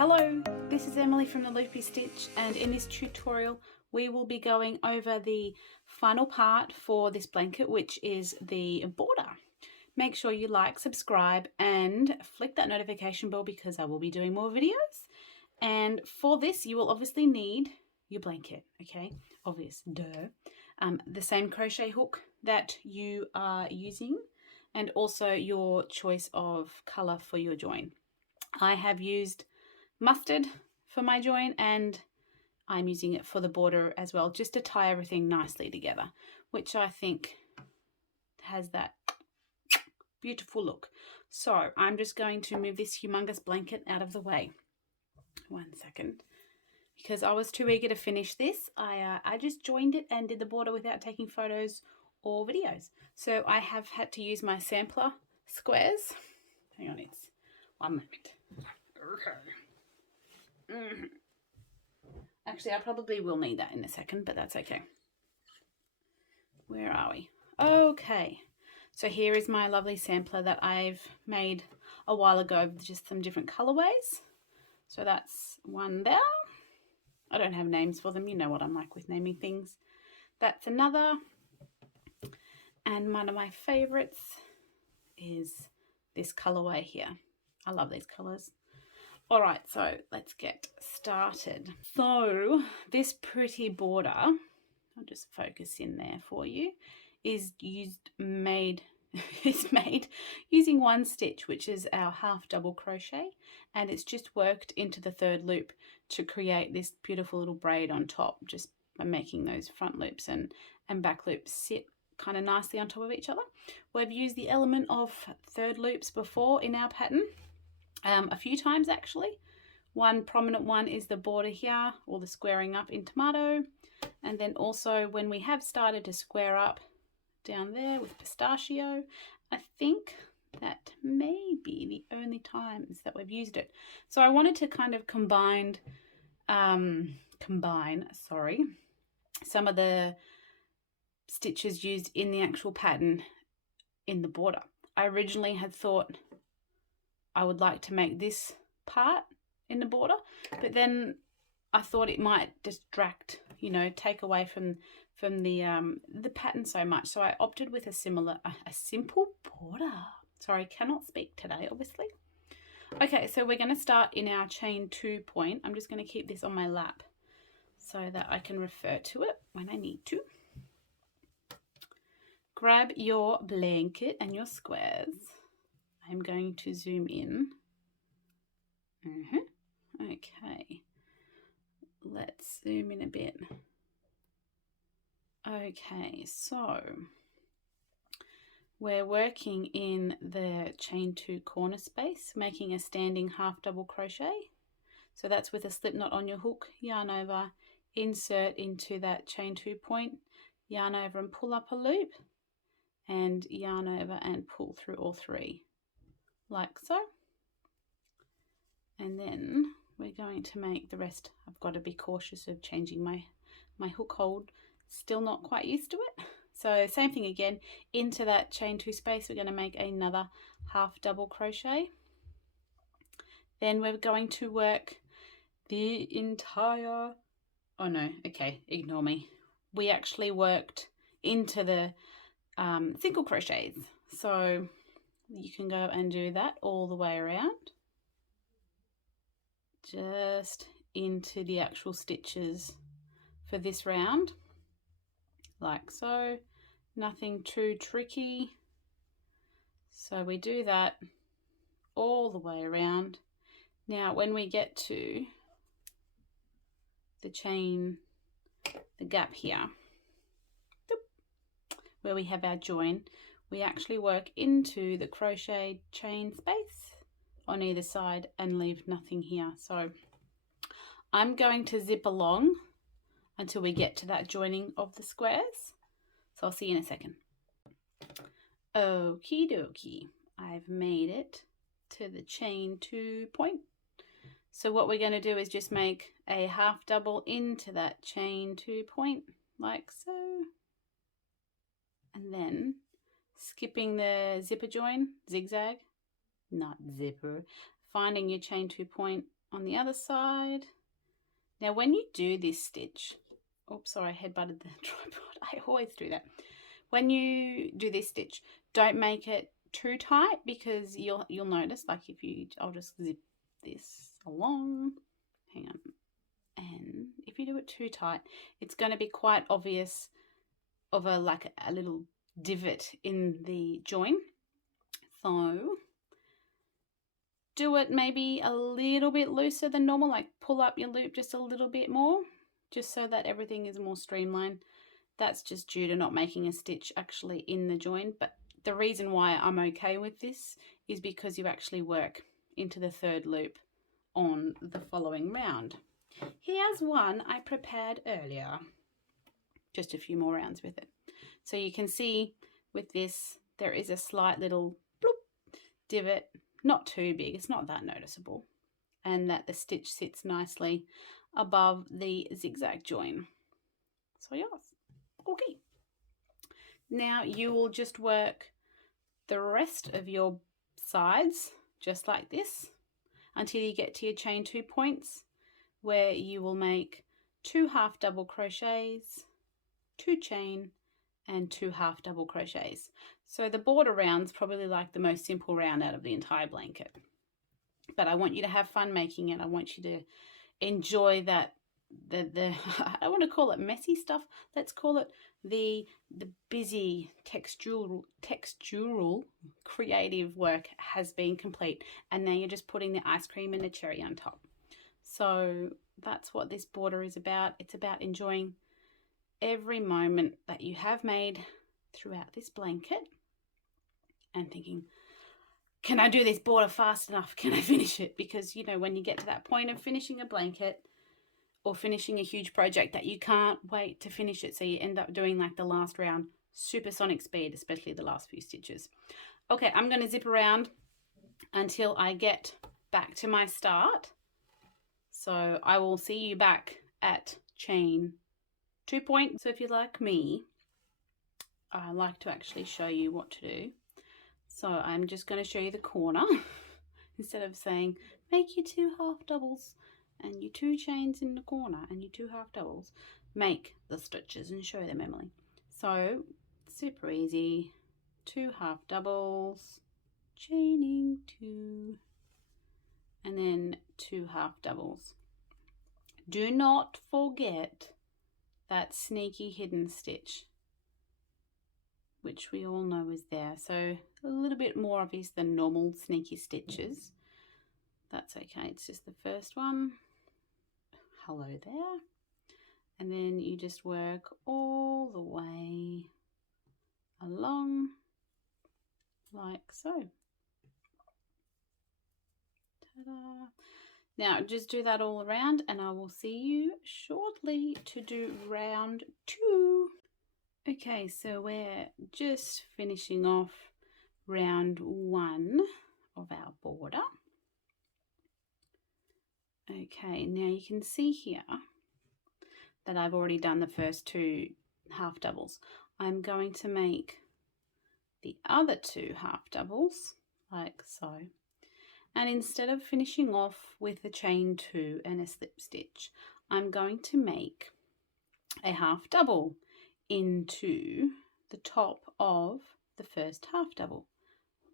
Hello, this is Emily from the Loopy Stitch, and in this tutorial we will be going over the final part for this blanket, which is the border. Make sure you like, subscribe and flick that notification bell because I will be doing more videos. And for this you will obviously need your blanket, okay? Obvious, duh. The same crochet hook that you are using, and also your choice of colour for your join. I have used mustard for my join, and I'm using it for the border as well, just to tie everything nicely together, which I think has that beautiful look. So I'm just going to move this humongous blanket out of the way. 1 second, because I was too eager to finish this. I just joined it and did the border without taking photos or videos. So I have had to use my sampler squares. Hang on, it's 1 moment. Okay. Actually, I probably will need that in a second, but that's okay. Where are we? Okay, so here is my lovely sampler that I've made a while ago with just some different colorways. So that's one there. I don't have names for them. You know what I'm like with naming things. That's another. And one of my favorites is this colorway here. I love these colors. All right, so let's get started. So this pretty border, I'll just focus in there for you, is made using one stitch, which is our half double crochet, and it's just worked into the third loop to create this beautiful little braid on top, just by making those front loops and back loops sit kind of nicely on top of each other. We've used the element of third loops before in our pattern. A few times actually. One prominent one is the border here, or the squaring up in tomato, and then also when we have started to square up down there with pistachio. I think that may be the only times that we've used it. So I wanted to kind of combine some of the stitches used in the actual pattern in the border. I originally had thought I would like to make this part in the border, but then I thought it might distract, you know, take away from the pattern so much. So I opted with a simple border. Sorry, I cannot speak today, obviously. Okay, so we're going to start in our chain 2 point. I'm just going to keep this on my lap so that I can refer to it when I need to. Grab your blanket and your squares. I'm going to zoom in. Okay, let's zoom in a bit. Okay, so we're working in the chain 2 corner space, making a standing half double crochet. So that's with a slip knot on your hook, yarn over, insert into that chain 2 point, yarn over and pull up a loop, and yarn over and pull through all 3, like so. And then we're going to make the rest. I've got to be cautious of changing my hook hold. Still not quite used to it. So same thing again, into that chain 2 space, we're going to make another half double crochet. Then we're going to work the entire, oh no, okay, ignore me. We actually worked into the single crochets. So you can go and do that all the way around. Just into the actual stitches for this round, like so. Nothing too tricky. So we do that all the way around. Now when we get to the chain, the gap here, where we have our join, we actually work into the crochet chain space on either side and leave nothing here. So I'm going to zip along until we get to that joining of the squares. So I'll see you in a second. Okie dokie, I've made it to the chain 2 point. So what we're going to do is just make a half double into that chain 2 point, like so. And then skipping the zipper join, zigzag, not zipper, finding your chain 2 point on the other side. Now when you do this stitch, oops, sorry, I headbutted the tripod. I always do that. When you do this stitch, don't make it too tight, because you'll notice, like if you, I'll just zip this along, hang on, and if you do it too tight, it's going to be quite obvious of a little divot in the join. So do it maybe a little bit looser than normal, like pull up your loop just a little bit more, just so that everything is more streamlined. That's just due to not making a stitch actually in the join, but the reason why I'm okay with this is because you actually work into the third loop on the following round. Here's one I prepared earlier, just a few more rounds with it. So you can see with this, there is a slight little bloop divot, not too big, it's not that noticeable, and that the stitch sits nicely above the zigzag join. So yes, okay. Now you will just work the rest of your sides just like this until you get to your chain 2 points, where you will make 2 half double crochets, 2 chain, and 2 half double crochets. So the border round's probably like the most simple round out of the entire blanket, but I want you to have fun making it. I want you to enjoy that I don't want to call it messy stuff, let's call it the busy textural creative work has been complete, and now you're just putting the ice cream and the cherry on top. So that's what this border is about. It's about enjoying every moment that you have made throughout this blanket and thinking, can I do this border fast enough? Can I finish it? Because you know, when you get to that point of finishing a blanket or finishing a huge project, that you can't wait to finish it, so you end up doing like the last round supersonic speed, especially the last few stitches. Okay, I'm going to zip around until I get back to my start. So I will see you back at chain 2 points. So if you're like me, I like to actually show you what to do. So I'm just going to show you the corner instead of saying make your 2 half doubles and your 2 chains in the corner and your 2 half doubles. Make the stitches and show them, Emily. So super easy. 2 half doubles, chaining 2, and then 2 half doubles. Do not forget that sneaky hidden stitch, which we all know is there. So a little bit more obvious than normal sneaky stitches. That's okay, it's just the first one. Hello there. And then you just work all the way along like so. Ta-da. Now just do that all around, and I will see you shortly to do round 2. Okay, so we're just finishing off round 1 of our border. Okay, now you can see here that I've already done the first 2 half doubles. I'm going to make the other 2 half doubles like so. And instead of finishing off with a chain 2 and a slip stitch, I'm going to make a half double into the top of the first half double.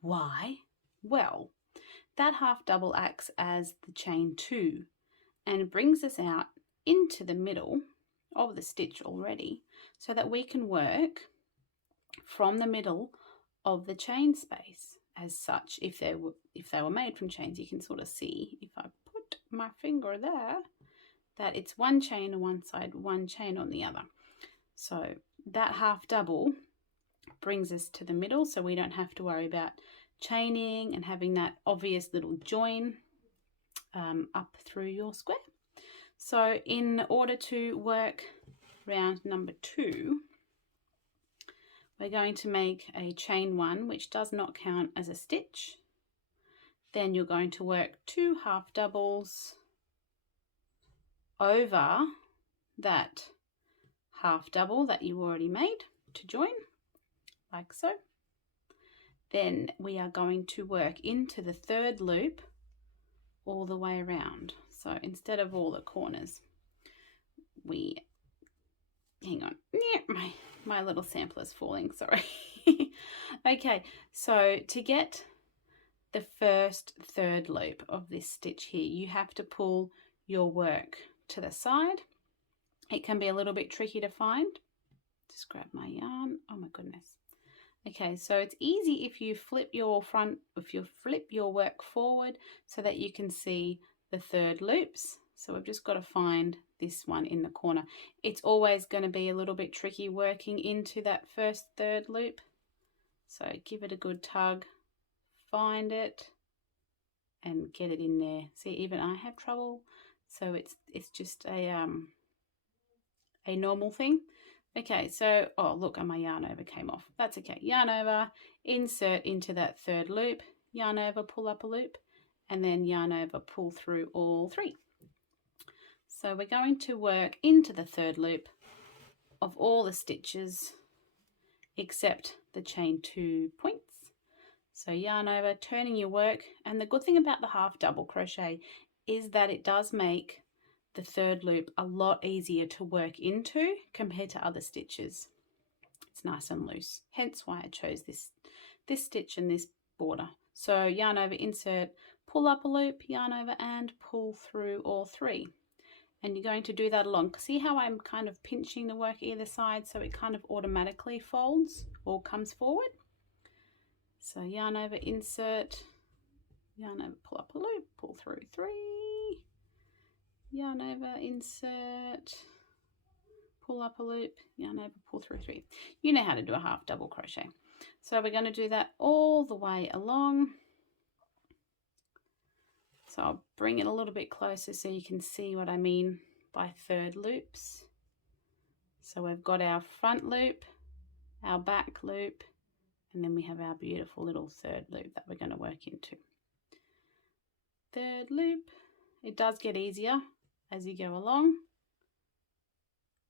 Why? Well, that half double acts as the chain 2 and brings us out into the middle of the stitch already, so that we can work from the middle of the chain space as such. If they were made from chains, you can sort of see, if I put my finger there, that it's 1 chain on one side, 1 chain on the other. So that half double brings us to the middle, so we don't have to worry about chaining and having that obvious little join up through your square. So in order to work round number 2, we're going to make a chain 1, which does not count as a stitch. Then you're going to work 2 half doubles over that half double that you already made to join, like so. Then we are going to work into the third loop all the way around. So instead of all the corners, we, hang on, my little sampler's falling, sorry. Okay, so to get the first third loop of this stitch here, you have to pull your work to the side. It can be a little bit tricky to find. Just grab my yarn. Oh my goodness. Okay, so it's easy if you flip your work forward so that you can see the third loops. So we've just got to find this one in the corner. It's always going to be a little bit tricky working into that first third loop. So give it a good tug, find it, and get it in there. See, even I have trouble. So it's just a normal thing. Okay, so, oh look, and my yarn over came off. That's okay. Yarn over, insert into that third loop, yarn over, pull up a loop, and then yarn over, pull through all three. So we're going to work into the third loop of all the stitches except the chain 2 points. So yarn over, turning your work, and the good thing about the half double crochet is that it does make the third loop a lot easier to work into compared to other stitches. It's nice and loose, hence why I chose this stitch and this border. So yarn over, insert, pull up a loop, yarn over, and pull through all three. And you're going to do that along. See how I'm kind of pinching the work either side so it kind of automatically folds or comes forward? So yarn over, insert, yarn over, pull up a loop, pull through three, yarn over, insert, pull up a loop, yarn over, pull through three. You know how to do a half double crochet. So we're going to do that all the way along. So I'll bring it a little bit closer so you can see what I mean by third loops. So we've got our front loop, our back loop, and then we have our beautiful little third loop that we're going to work into. Third loop. It does get easier as you go along,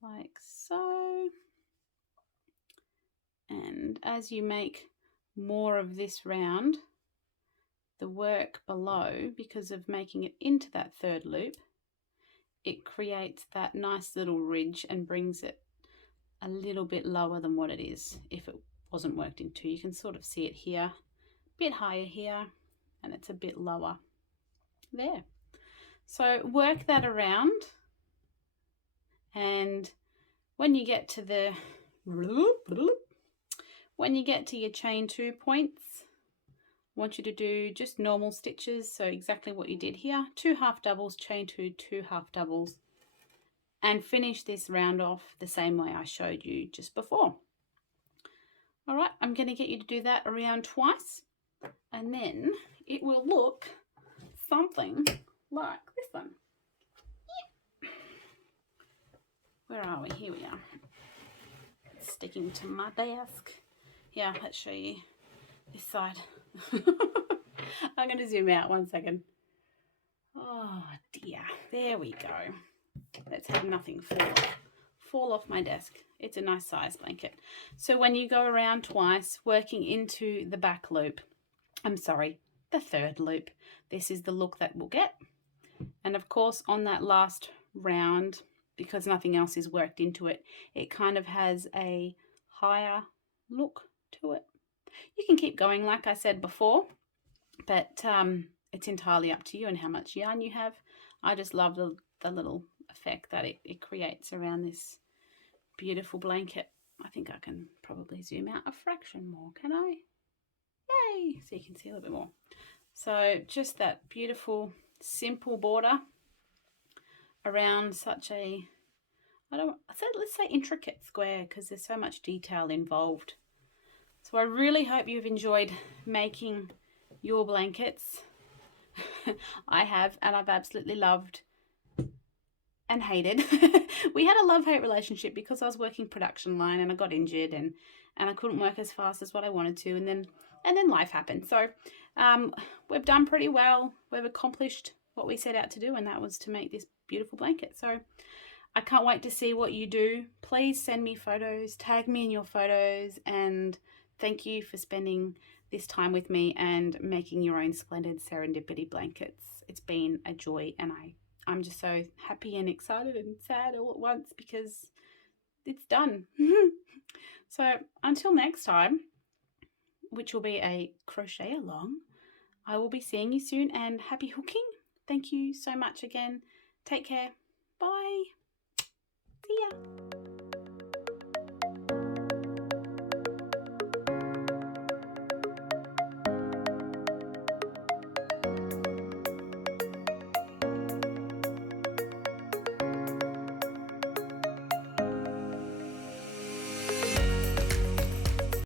like so. And as you make more of this round, the work below, because of making it into that third loop, it creates that nice little ridge and brings it a little bit lower than what it is if it wasn't worked into. You can sort of see it here, a bit higher here, and it's a bit lower there. So work that around, and when you get to the your chain 2 points, I want you to do just normal stitches, so exactly what you did here, 2 half doubles, chain 2, 2 half doubles, and finish this round off the same way I showed you just before. All right, I'm going to get you to do that around twice, and then it will look something like this one. Where are we? Here we are. It's sticking to my desk. Yeah, let's show you this side. I'm going to zoom out 1 second. Oh dear, there we go. Let's have nothing fall off my desk. It's a nice size blanket. So when you go around twice, working into the back loop, the third loop, this is the look that we'll get. And of course on that last round, because nothing else is worked into it, it kind of has a higher look to it. You can keep going like I said before, but it's entirely up to you and how much yarn you have. I just love the little effect that it creates around this beautiful blanket. I think I can probably zoom out a fraction more, can I? Yay! So you can see a little bit more. So just that beautiful simple border around such a, let's say intricate square, because there's so much detail involved. So I really hope you've enjoyed making your blankets. I have, and I've absolutely loved and hated. We had a love-hate relationship because I was working production line and I got injured and I couldn't work as fast as what I wanted to, and then life happened. So we've done pretty well. We've accomplished what we set out to do, and that was to make this beautiful blanket. So I can't wait to see what you do. Please send me photos, tag me in your photos, and thank you for spending this time with me and making your own Splendid Serendipity blankets. It's been a joy, and I'm just so happy and excited and sad all at once because it's done. So until next time, which will be a crochet along, I will be seeing you soon, and happy hooking. Thank you so much again. Take care.